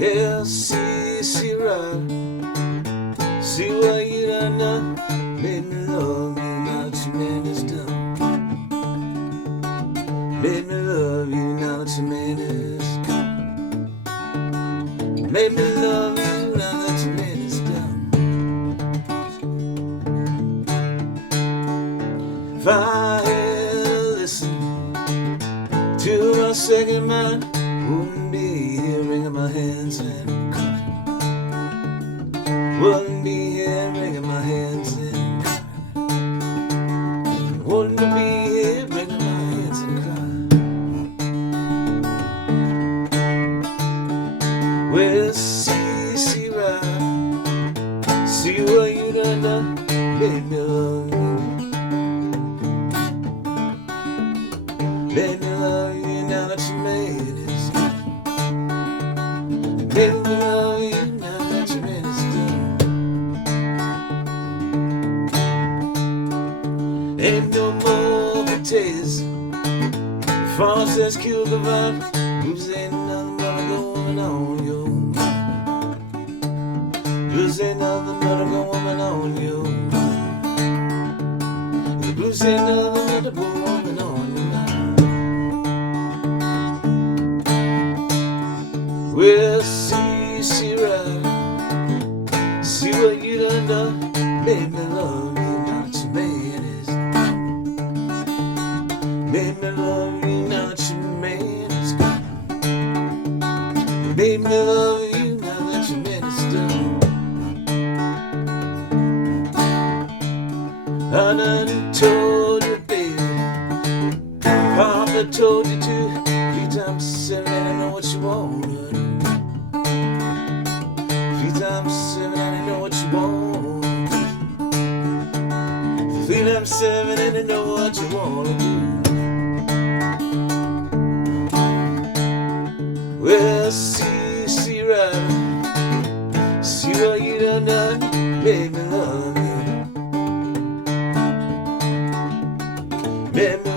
Yeah, see right. See what you done done. Made me love you, now that your man is done. Made me love you, now that your man is gone. Made me love you, now that your man is done. If I had listened to my second mind, wouldn't be here wringing my hands and crying. Wouldn't be here wringing my hands and crying. Wouldn't be here wringing my hands and crying. Well, see right. See what you done done. Made me love you. Made me love you now that you made it stop. Made me love you now that you made it stop. Ain't no more potatoes. Farms that's killed the vibe. Blues ain't nothing but a good woman on you. Blues ain't nothing but a good woman on you. The blues ain't nothing but a good woman on you. Well, see right. See what you done done. Made me love you, now that your man is gone. Made me love you, now that your man is gone. Made me love you, now that your man is done. I done told you, baby. Papa told you too. 3 times 7, I know what you want. 3 times 7, and I know what you want. 3 times 7, and I know what you wanna do. Well, see right. See what you done done. Made me love you. Made me